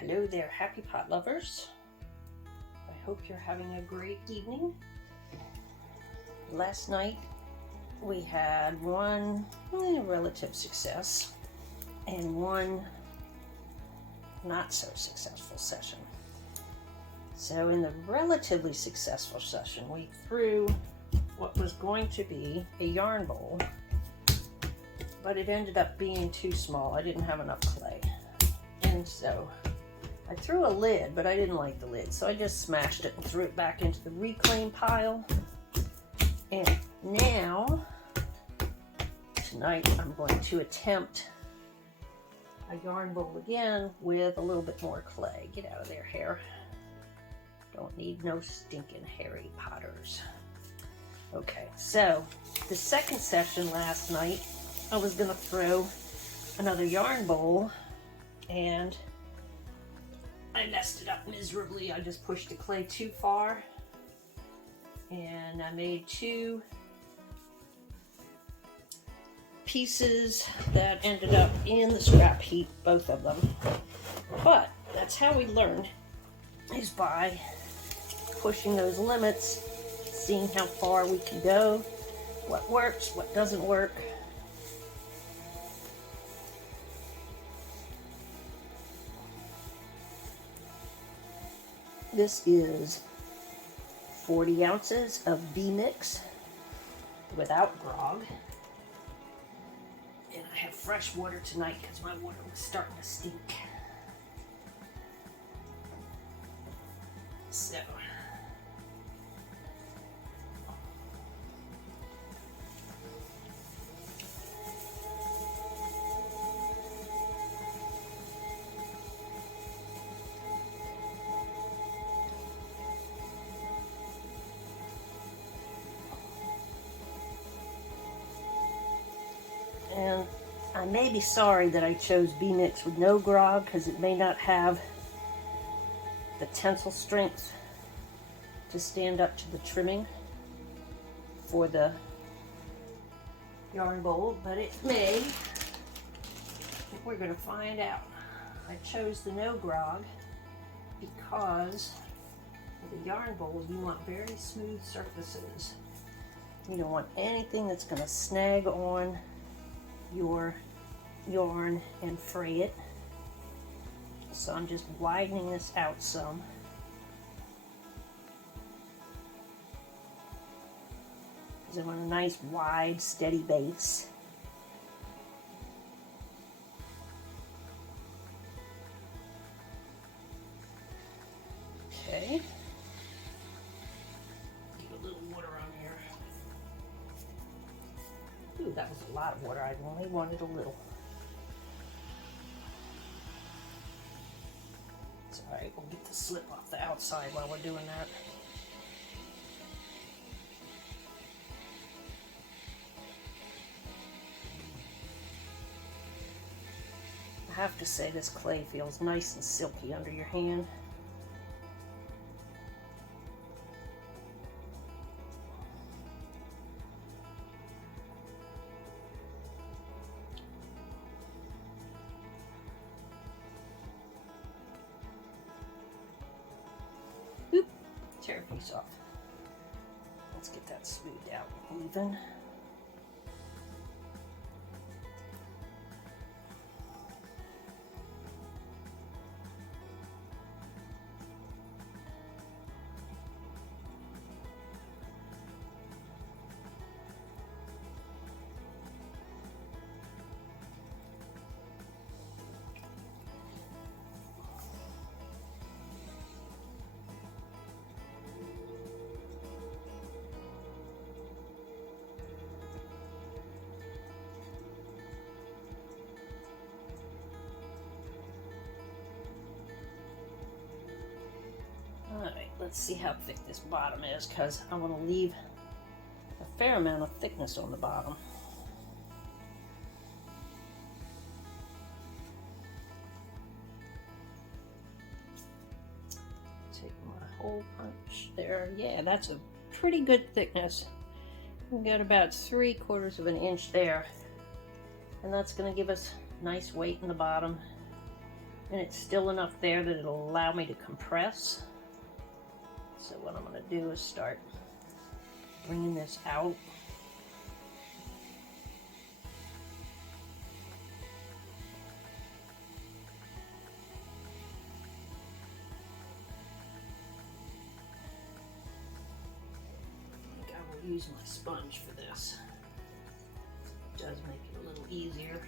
Hello there, happy pot lovers. I hope you're having a great evening. Last night we had one relative success and one not so successful session. So in the relatively successful session, we threw what was going to be a yarn bowl, but it ended up being too small. I didn't have enough clay. And so I threw a lid, but I didn't like the lid, so I just smashed it and threw it back into the reclaim pile. And now, tonight, I'm going to attempt a yarn bowl again with a little bit more clay. Get out of there, hair. Don't need no stinking hairy potters. Okay, so the second session last night, I was gonna throw another yarn bowl, and I messed it up miserably. I just pushed the clay too far, and I made two pieces that ended up in the scrap heap, both of them. But that's how we learn, is by pushing those limits, seeing how far we can go, what works, what doesn't work. This is 40 ounces of B-Mix without grog. And I have fresh water tonight because my water was starting to stink. So, and I may be sorry that I chose B-Mix with no grog because it may not have the tensile strength to stand up to the trimming for the yarn bowl, but it may. We're going to find out. I chose the no grog because for the yarn bowl you want very smooth surfaces. You don't want anything that's going to snag on your yarn and fray it. So I'm just widening this out some. Because I want a nice wide steady base. Okay. Get a little water on here. Ooh, that was a lot of water. I only wanted a little. It's alright, we'll get the slip off the outside while we're doing that. I have to say this clay feels nice and silky under your hand. Oop, tear a piece off. Let's get that smoothed out and even. Alright, let's see how thick this bottom is, because I want to leave a fair amount of thickness on the bottom. Take my hole punch there. Yeah, that's a pretty good thickness. We've got about 3/4 of an inch there. And that's going to give us nice weight in the bottom. and it's still enough there that it'll allow me to compress. So what I'm going to do is start bringing this out. I think I will use my sponge for this. It does make it a little easier.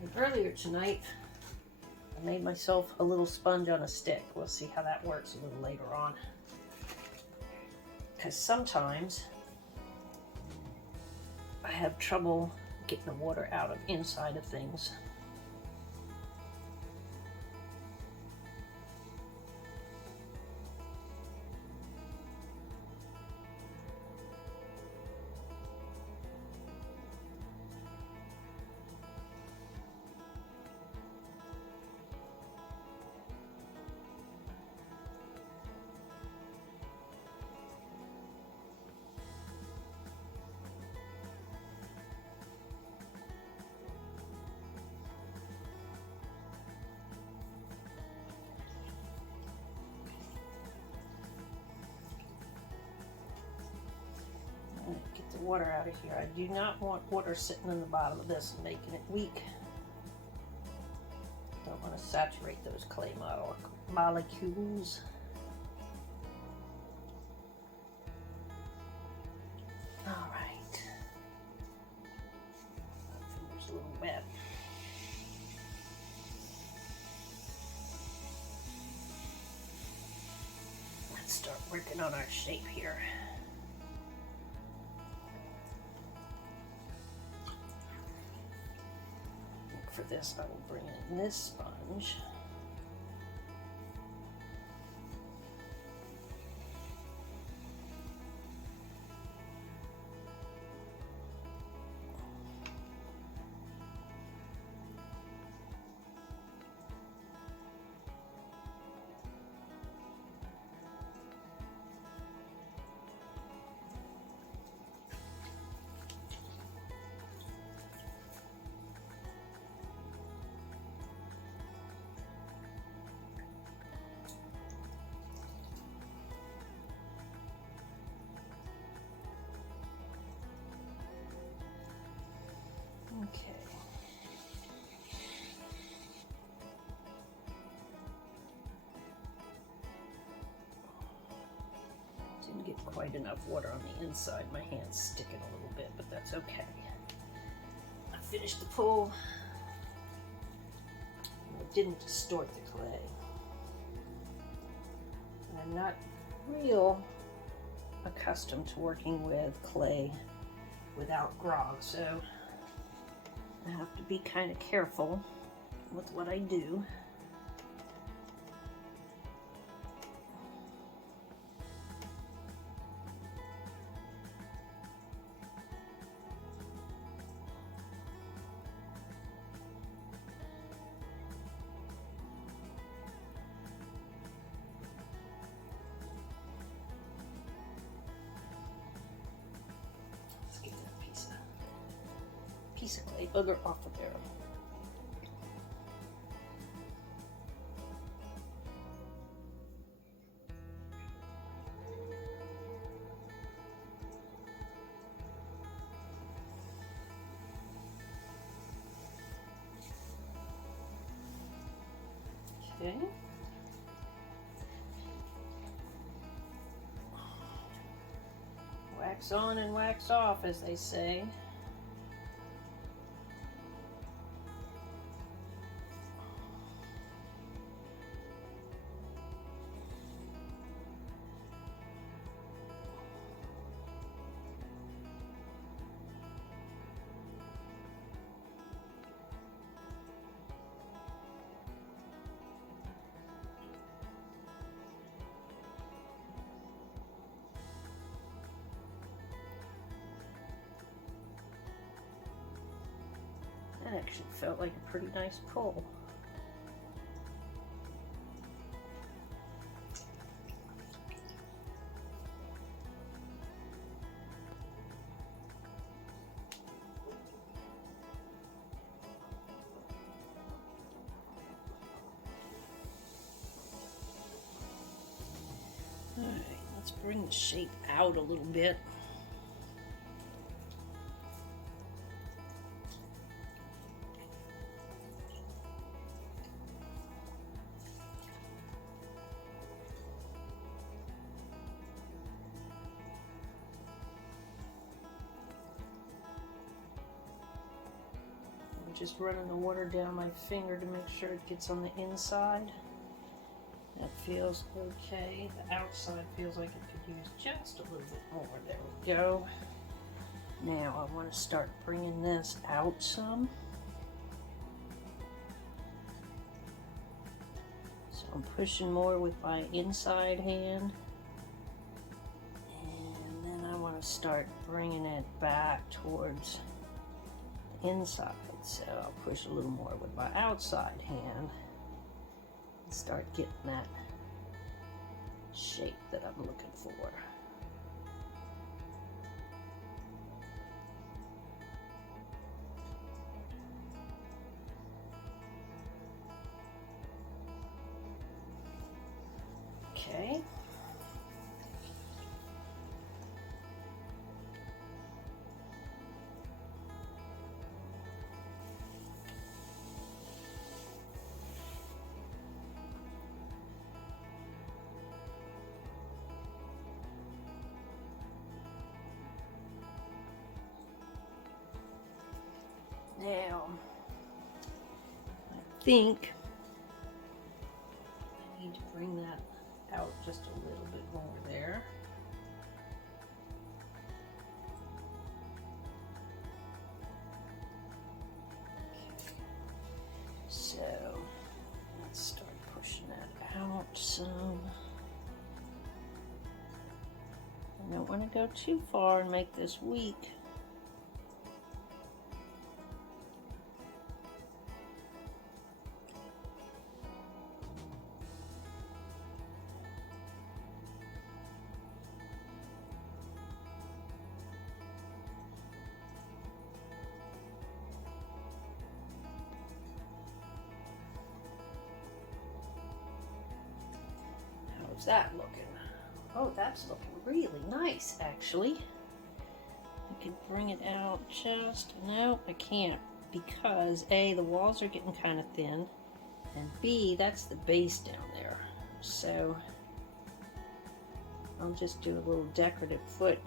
And earlier tonight, I made myself a little sponge on a stick. We'll see how that works a little later on. Because sometimes I have trouble getting the water out of inside of things. Get the water out of here. I do not want water sitting in the bottom of this and making it weak. Don't want to saturate those clay molecules. All right. My finger's a little wet. Let's start working on our shape here. For this, I will bring in this sponge. Okay. Didn't get quite enough water on the inside. My hand's sticking a little bit, but that's okay. I finished the pull. I didn't distort the clay. I'm not real accustomed to working with clay without grog, so I have to be kind of careful with what I do. Let's get that piece of clay booger off of there. Okay. Wax on and wax off, as they say. That actually felt like a pretty nice pull. Let's bring the shape out a little bit. Just running the water down my finger to make sure it gets on the inside. That feels okay. The outside feels like it could use just a little bit more. There we go. Now I want to start bringing this out some. So I'm pushing more with my inside hand. And then I want to start bringing it back towards the inside. So I'll push a little more with my outside hand and start getting that shape that I'm looking for. Okay. Now, I think I need to bring that out just a little bit more there. Okay. So, let's start pushing that out some. I don't want to go too far and make this weak. How's that looking? Oh, that's looking really nice, actually. I can bring it out just... No, I can't, because A, the walls are getting kind of thin, and B, that's the base down there. So I'll just do a little decorative foot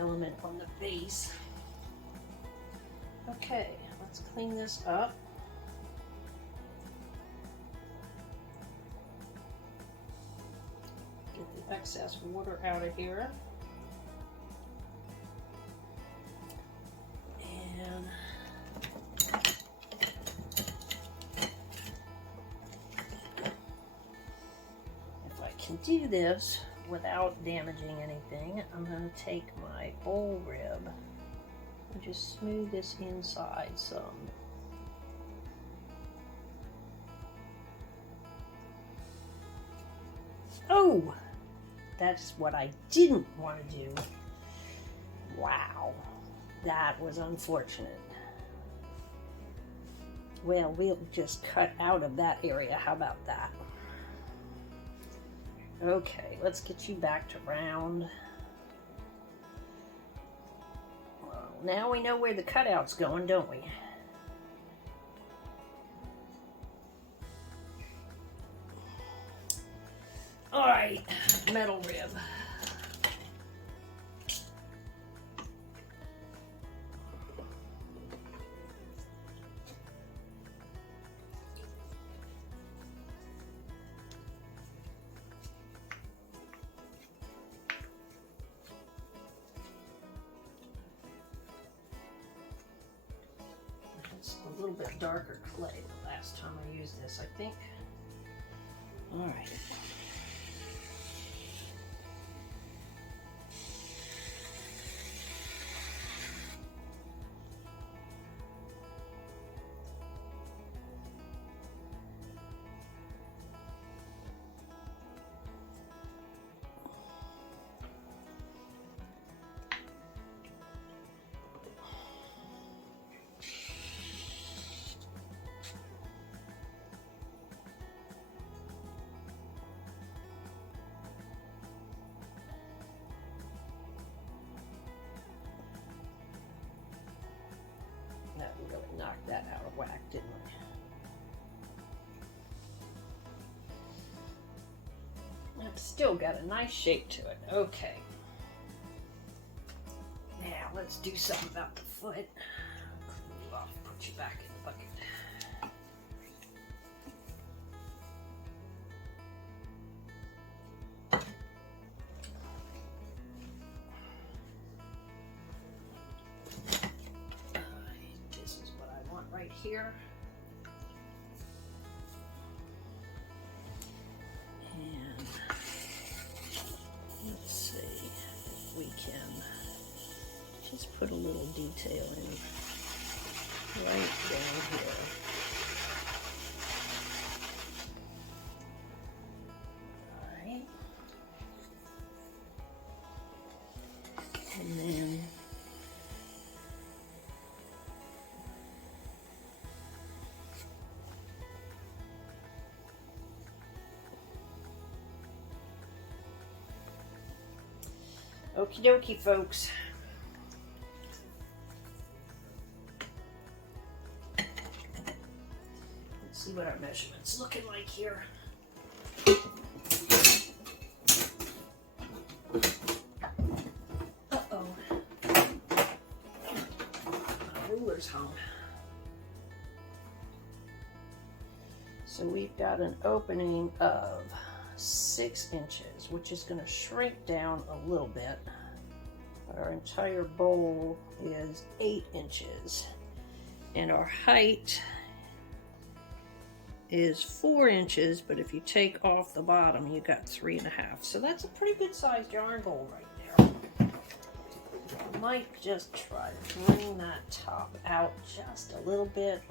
element on the base. Okay, let's clean this up. Get the excess water out of here. And if I can do this without damaging anything, I'm going to take my bowl rib and just smooth this inside some. Oh, that's what I didn't want to do. Wow, that was unfortunate. Well, we'll just cut out of that area. How about that? Okay, let's get you back to round. Well, now we know where the cutout's going, don't we? All right, metal rib. It's a little bit darker clay the last time I used this, I think. All right. that out of whack, didn't we? It's still got a nice shape to it. Okay. Now let's do something about the foot. I'll put you back in the bucket. This is what I want right here. And let's see if we can just put a little detail in right down here. All right. And then okie dokie, folks. Let's see what our measurement's looking like here. Uh-oh. My ruler's home. So we've got an opening of 6 inches, which is going to shrink down a little bit. Our entire bowl is 8 inches, and our height is 4 inches, but if you take off the bottom, you got 3.5. So that's a pretty good sized yarn bowl right there. I might just try to bring that top out just a little bit.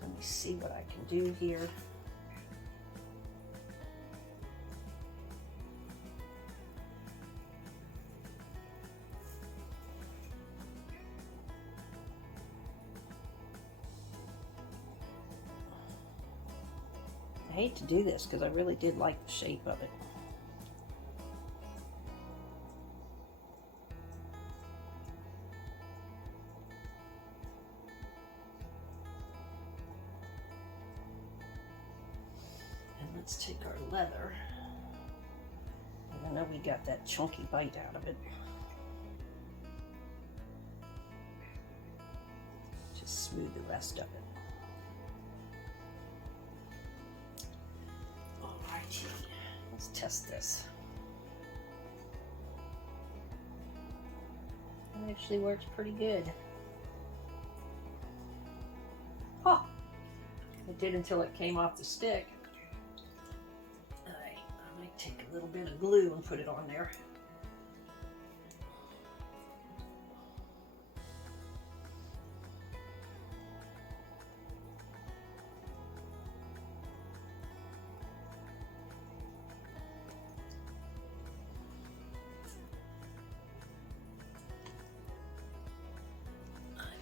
Let me see what I can do here. I hate to do this because I really did like the shape of it. And let's take our leather. And I know we got that chunky bite out of it. Just smooth the rest of it. Let's test this. It actually works pretty good. Oh, it did until it came off the stick. Alright, I might take a little bit of glue and put it on there.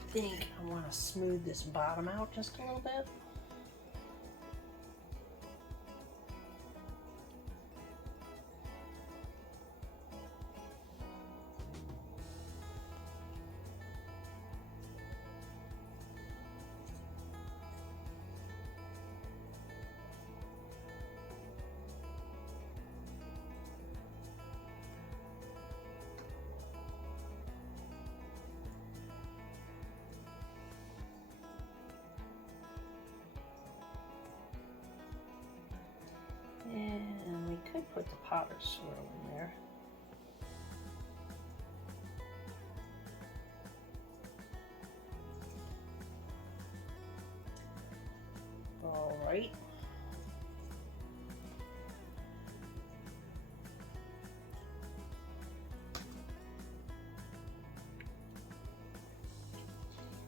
I think I want to smooth this bottom out just a little bit. And we could put the potter's swirl in there. All right.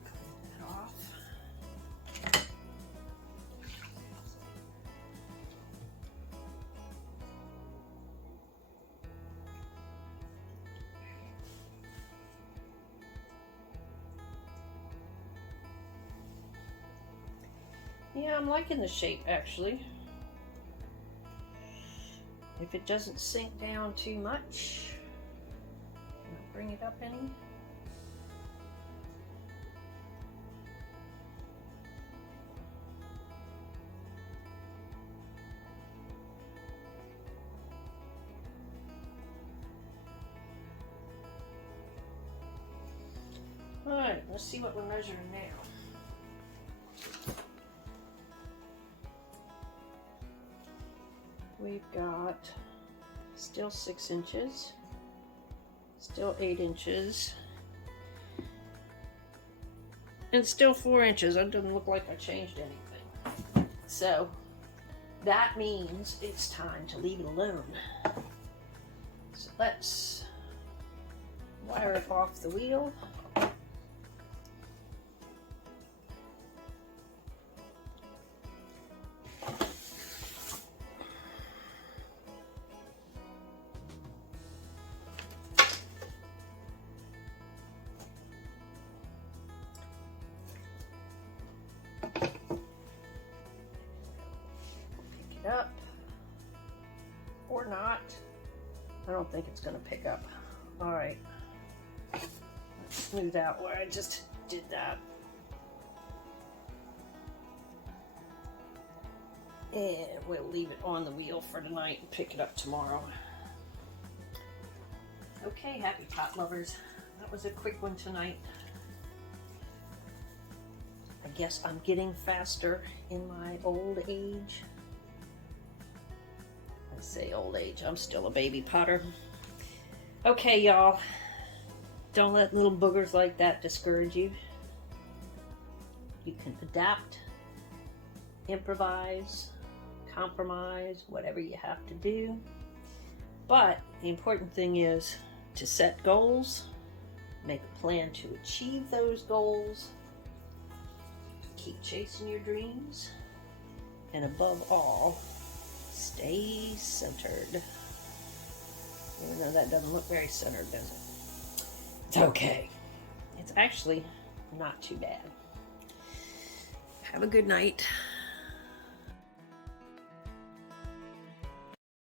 Clean that off. Yeah, I'm liking the shape actually. If it doesn't sink down too much, bring it up any. Alright, let's see what we're measuring now. We've got still 6 inches, still 8 inches, and still 4 inches. That doesn't look like I changed anything. So that means it's time to leave it alone. So let's wire it off the wheel. Up or not. I don't think it's going to pick up. All right, let's smooth out where I just did that, and we'll leave it on the wheel for tonight and pick it up tomorrow. Okay, happy pot lovers, that was a quick one tonight. I guess I'm getting faster in my old age. I say old age, I'm still a baby potter. Okay, y'all, don't let little boogers like that discourage you. You can adapt, improvise, compromise, whatever you have to do. But the important thing is to set goals, make a plan to achieve those goals, keep chasing your dreams, and above all, stay centered. Even though that doesn't look very centered, does it? It's okay. It's actually not too bad. Have a good night.